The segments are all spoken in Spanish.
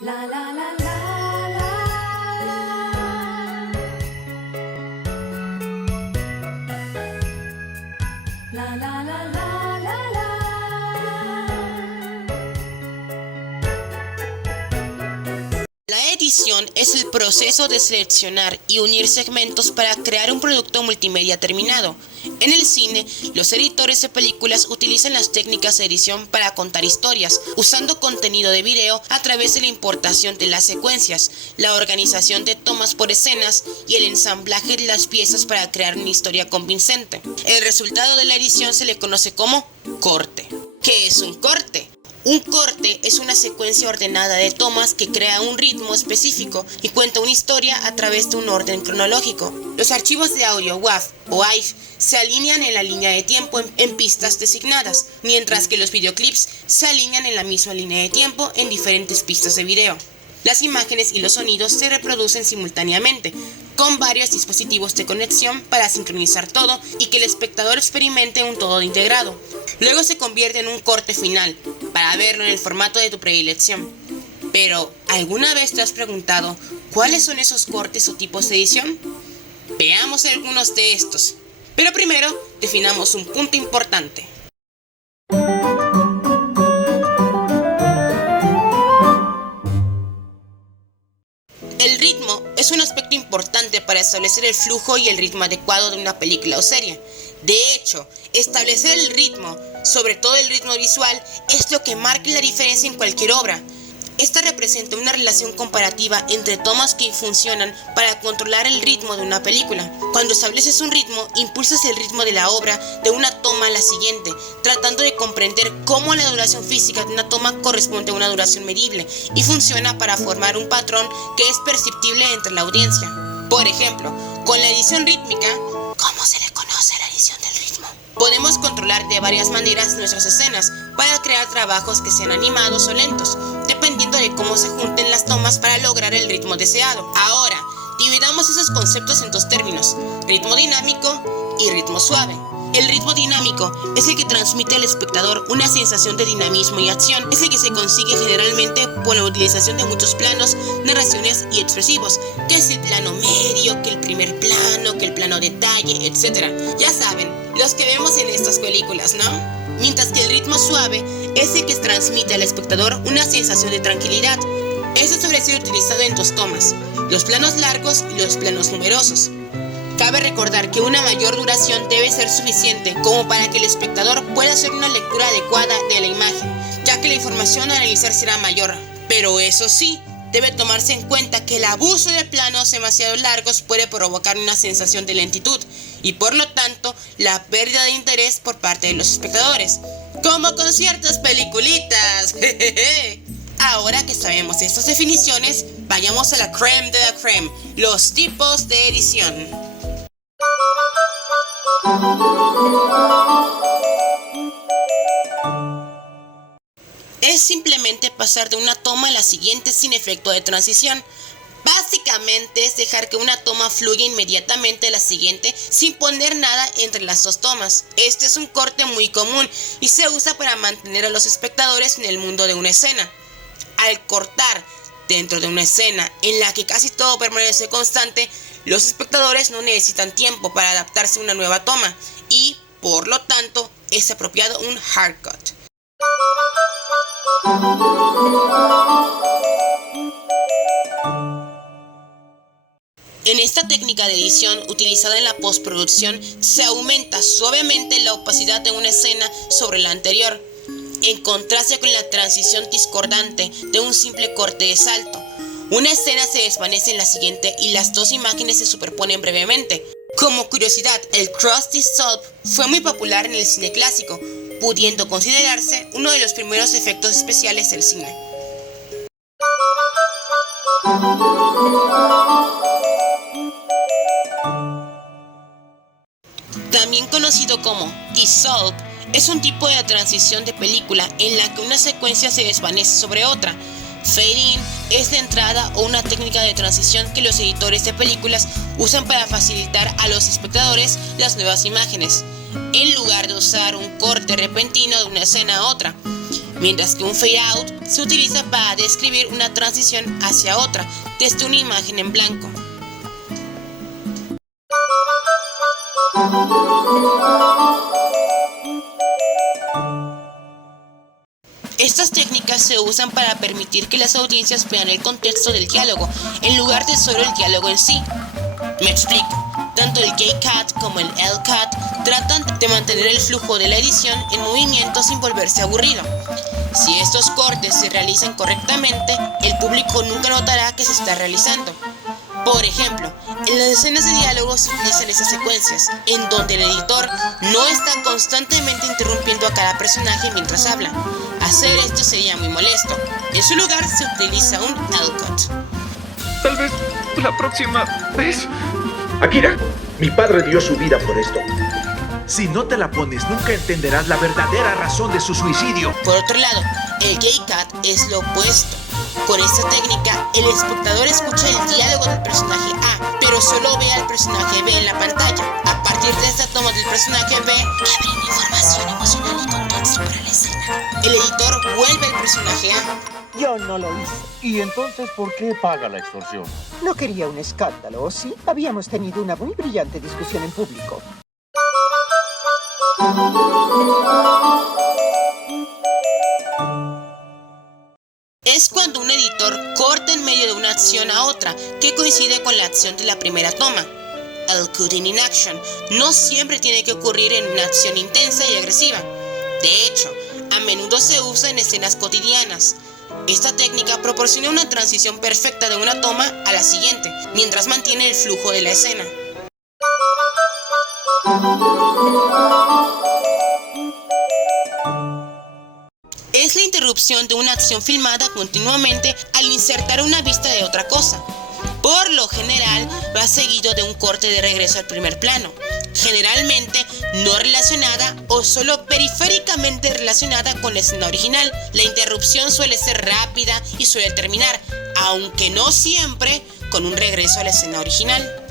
La la la la la la la la la la la. La edición es el proceso de seleccionar y unir segmentos para crear un producto multimedia terminado. En el cine, los editores de películas utilizan las técnicas de edición para contar historias, usando contenido de video a través de la importación de las secuencias, la organización de tomas por escenas y el ensamblaje de las piezas para crear una historia convincente. El resultado de la edición se le conoce como corte. ¿Qué es un corte? Un corte es una secuencia ordenada de tomas que crea un ritmo específico y cuenta una historia a través de un orden cronológico. Los archivos de audio WAV o AIF se alinean en la línea de tiempo en pistas designadas, mientras que los videoclips se alinean en la misma línea de tiempo en diferentes pistas de video. Las imágenes y los sonidos se reproducen simultáneamente, con varios dispositivos de conexión para sincronizar todo y que el espectador experimente un todo integrado. Luego se convierte en un corte final, para verlo en el formato de tu predilección. Pero, ¿alguna vez te has preguntado cuáles son esos cortes o tipos de edición? Veamos algunos de estos. Pero primero, definamos un punto importante. El ritmo es un aspecto importante para establecer el flujo y el ritmo adecuado de una película o serie. De hecho, establecer el ritmo, sobre todo el ritmo visual, es lo que marca la diferencia en cualquier obra. Esta representa una relación comparativa entre tomas que funcionan para controlar el ritmo de una película. Cuando estableces un ritmo, impulsas el ritmo de la obra de una toma a la siguiente, tratando de comprender cómo la duración física de una toma corresponde a una duración medible y funciona para formar un patrón que es perceptible entre la audiencia. Por ejemplo, con la edición rítmica, ¿cómo se le conoce a la edición del ritmo? Podemos controlar de varias maneras nuestras escenas para crear trabajos que sean animados o lentos, dependiendo de cómo se junten las tomas para lograr el ritmo deseado. Ahora, dividamos esos conceptos en dos términos: ritmo dinámico y ritmo suave. El ritmo dinámico es el que transmite al espectador una sensación de dinamismo y acción. Es el que se consigue generalmente por la utilización de muchos planos, narraciones y expresivos, que es el plano medio, que el primer plano, que el plano detalle, etc. Ya saben, los que vemos en estas películas, ¿no? Mientras que el ritmo suave es el que transmite al espectador una sensación de tranquilidad. Esto suele ser utilizado en dos tomas: los planos largos y los planos numerosos. Cabe recordar que una mayor duración debe ser suficiente como para que el espectador pueda hacer una lectura adecuada de la imagen, ya que la información a analizar será mayor. Pero eso sí, debe tomarse en cuenta que el abuso de planos demasiado largos puede provocar una sensación de lentitud y por lo tanto la pérdida de interés por parte de los espectadores, como con ciertas peliculitas. Ahora que sabemos estas definiciones, vayamos a la crème de la crème, los tipos de edición. Es simplemente pasar de una toma a la siguiente sin efecto de transición. Básicamente es dejar que una toma fluya inmediatamente a la siguiente sin poner nada entre las dos tomas. Este es un corte muy común y se usa para mantener a los espectadores en el mundo de una escena. Al cortar dentro de una escena en la que casi todo permanece constante, los espectadores no necesitan tiempo para adaptarse a una nueva toma y, por lo tanto, es apropiado un hard cut. En esta técnica de edición utilizada en la postproducción se aumenta suavemente la opacidad de una escena sobre la anterior, en contraste con la transición discordante de un simple corte de salto. Una escena se desvanece en la siguiente y las dos imágenes se superponen brevemente. Como curiosidad, el cross-dissolve fue muy popular en el cine clásico, pudiendo considerarse uno de los primeros efectos especiales del cine. También conocido como dissolve, es un tipo de transición de película en la que una secuencia se desvanece sobre otra. Fade-in es de entrada o una técnica de transición que los editores de películas usan para facilitar a los espectadores las nuevas imágenes, en lugar de usar un corte repentino de una escena a otra. mientras que un fade out se utiliza para describir una transición hacia otra desde una imagen en blanco. Estas técnicas se usan para permitir que las audiencias vean el contexto del diálogo, en lugar de solo el diálogo en sí. Me explico. Tanto el K-Cut como el L-Cut tratan de mantener el flujo de la edición en movimiento sin volverse aburrido. Si estos cortes se realizan correctamente, el público nunca notará que se está realizando. Por ejemplo, en las escenas de diálogo se utilizan esas secuencias, en donde el editor no está constantemente interrumpiendo a cada personaje mientras habla. Hacer esto sería muy molesto. En su lugar se utiliza un L-Cut. Tal vez la próxima vez. Akira, mi padre dio su vida por esto. Si no te la pones, nunca entenderás la verdadera razón de su suicidio. Por otro lado, el K-Cut es lo opuesto. Con esta técnica, el espectador escucha el diálogo del personaje A, pero solo ve al personaje B en la pantalla. A partir de esta toma del personaje B, que brinda información emocional y contexto para la escena, el editor vuelve al personaje A. Yo no lo hice. ¿Y entonces por qué paga la extorsión? No quería un escándalo, ¿o sí? Habíamos tenido una muy brillante discusión en público. Es cuando un editor corta en medio de una acción a otra que coincide con la acción de la primera toma. El cutting in action no siempre tiene que ocurrir en una acción intensa y agresiva. De hecho, a menudo se usa en escenas cotidianas. Esta técnica proporciona una transición perfecta de una toma a la siguiente, mientras mantiene el flujo de la escena. Es la interrupción de una acción filmada continuamente al insertar una vista de otra cosa. Por lo general, va seguido de un corte de regreso al primer plano, generalmente no relacionada o solo periféricamente relacionada con la escena original. La interrupción suele ser rápida y suele terminar, aunque no siempre, con un regreso a la escena original.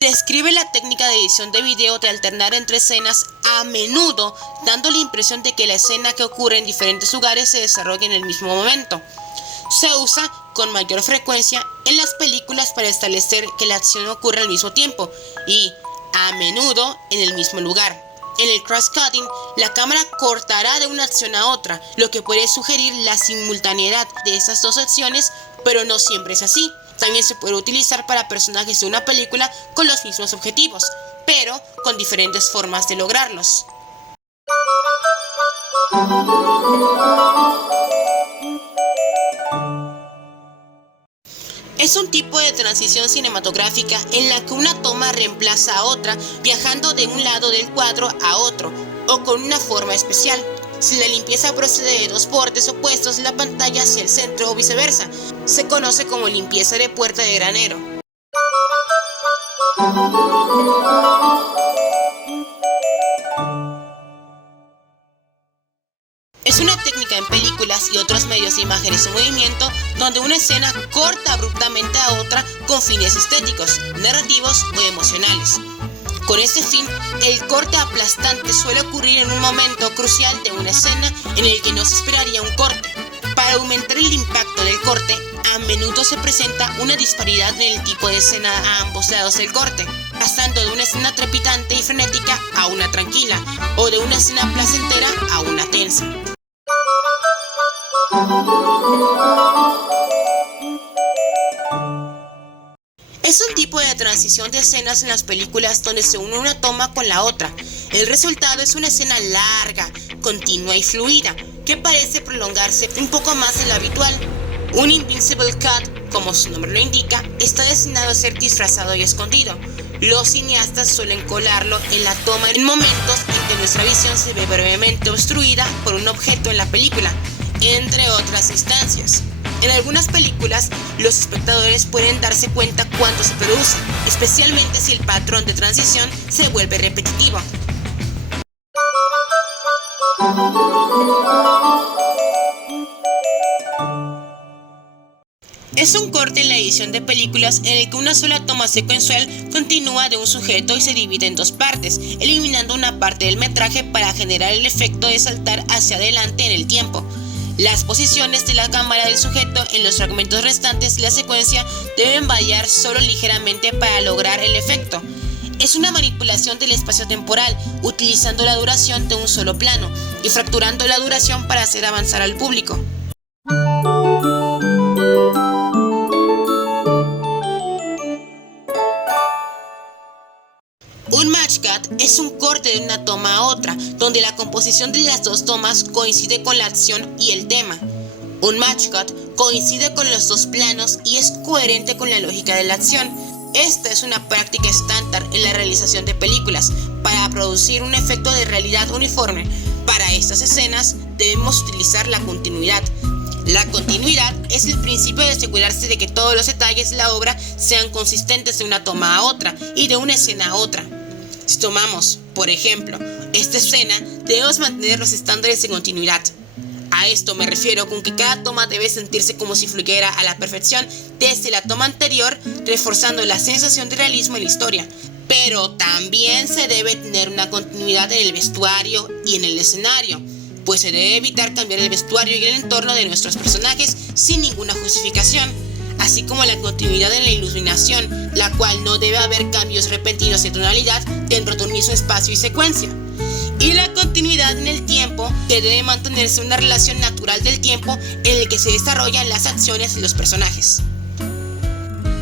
Describe la técnica de edición de video de alternar entre escenas, a menudo dando la impresión de que la escena que ocurre en diferentes lugares se desarrolla en el mismo momento. Se usa con mayor frecuencia en las películas para establecer que la acción ocurre al mismo tiempo y, a menudo, en el mismo lugar. En el cross-cutting, la cámara cortará de una acción a otra, lo que puede sugerir la simultaneidad de esas dos acciones, pero no siempre es así. También se puede utilizar para personajes de una película con los mismos objetivos, pero con diferentes formas de lograrlos. Es un tipo de transición cinematográfica en la que una toma reemplaza a otra, viajando de un lado del cuadro a otro, o con una forma especial. Si la limpieza procede de dos bordes opuestos de la pantalla hacia el centro o viceversa, se conoce como limpieza de puerta de granero. Es una técnica en películas y otros medios de imágenes en movimiento donde una escena corta abruptamente a otra con fines estéticos, narrativos o emocionales. Con este fin, el corte aplastante suele ocurrir en un momento crucial de una escena en el que no se esperaría un corte. Para aumentar el impacto del corte, a menudo se presenta una disparidad en el tipo de escena a ambos lados del corte, pasando de una escena trepidante y frenética a una tranquila, o de una escena placentera a una tensa. Es un tipo de transición de escenas en las películas donde se une una toma con la otra. El resultado es una escena larga, continua y fluida, que parece prolongarse un poco más de lo habitual. Un Invisible Cut, como su nombre lo indica, está destinado a ser disfrazado y escondido. Los cineastas suelen colarlo en la toma en momentos en que nuestra visión se ve brevemente obstruida por un objeto en la película, entre otras instancias. En algunas películas, los espectadores pueden darse cuenta cuando se produce, especialmente si el patrón de transición se vuelve repetitivo. Es Es un corte en la edición de películas en el que una sola toma secuencial continúa de un sujeto y se divide en dos partes, eliminando una parte del metraje para generar el efecto de saltar hacia adelante en el tiempo. Las posiciones de la cámara del sujeto en los fragmentos restantes de la secuencia deben variar solo ligeramente para lograr el efecto. Es una manipulación del espacio temporal, utilizando la duración de un solo plano y fracturando la duración para hacer avanzar al público. Un match cut es un corte de una toma a otra, donde la composición de las dos tomas coincide con la acción y el tema. Un match cut coincide con los dos planos y es coherente con la lógica de la acción. Esta es una práctica estándar en la realización de películas para producir un efecto de realidad uniforme. Para estas escenas debemos utilizar la continuidad. La continuidad es el principio de asegurarse de que todos los detalles de la obra sean consistentes de una toma a otra y de una escena a otra. Si tomamos, por ejemplo, esta escena, debemos mantener los estándares de continuidad. A esto me refiero con que cada toma debe sentirse como si fluyera a la perfección desde la toma anterior, reforzando la sensación de realismo en la historia. Pero también se debe tener una continuidad en el vestuario y en el escenario, pues se debe evitar cambiar el vestuario y el entorno de nuestros personajes sin ninguna justificación, así como la continuidad en la iluminación, la cual no debe haber cambios repentinos de tonalidad dentro de un mismo espacio y secuencia. Y la continuidad en el tiempo, que debe mantenerse una relación natural del tiempo en el que se desarrollan las acciones de los personajes.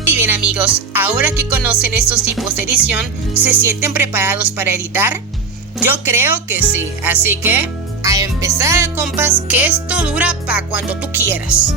Y bien amigos, ahora que conocen estos tipos de edición, ¿se sienten preparados para editar? Yo creo que sí, así que a empezar compas, que esto dura para cuando tú quieras.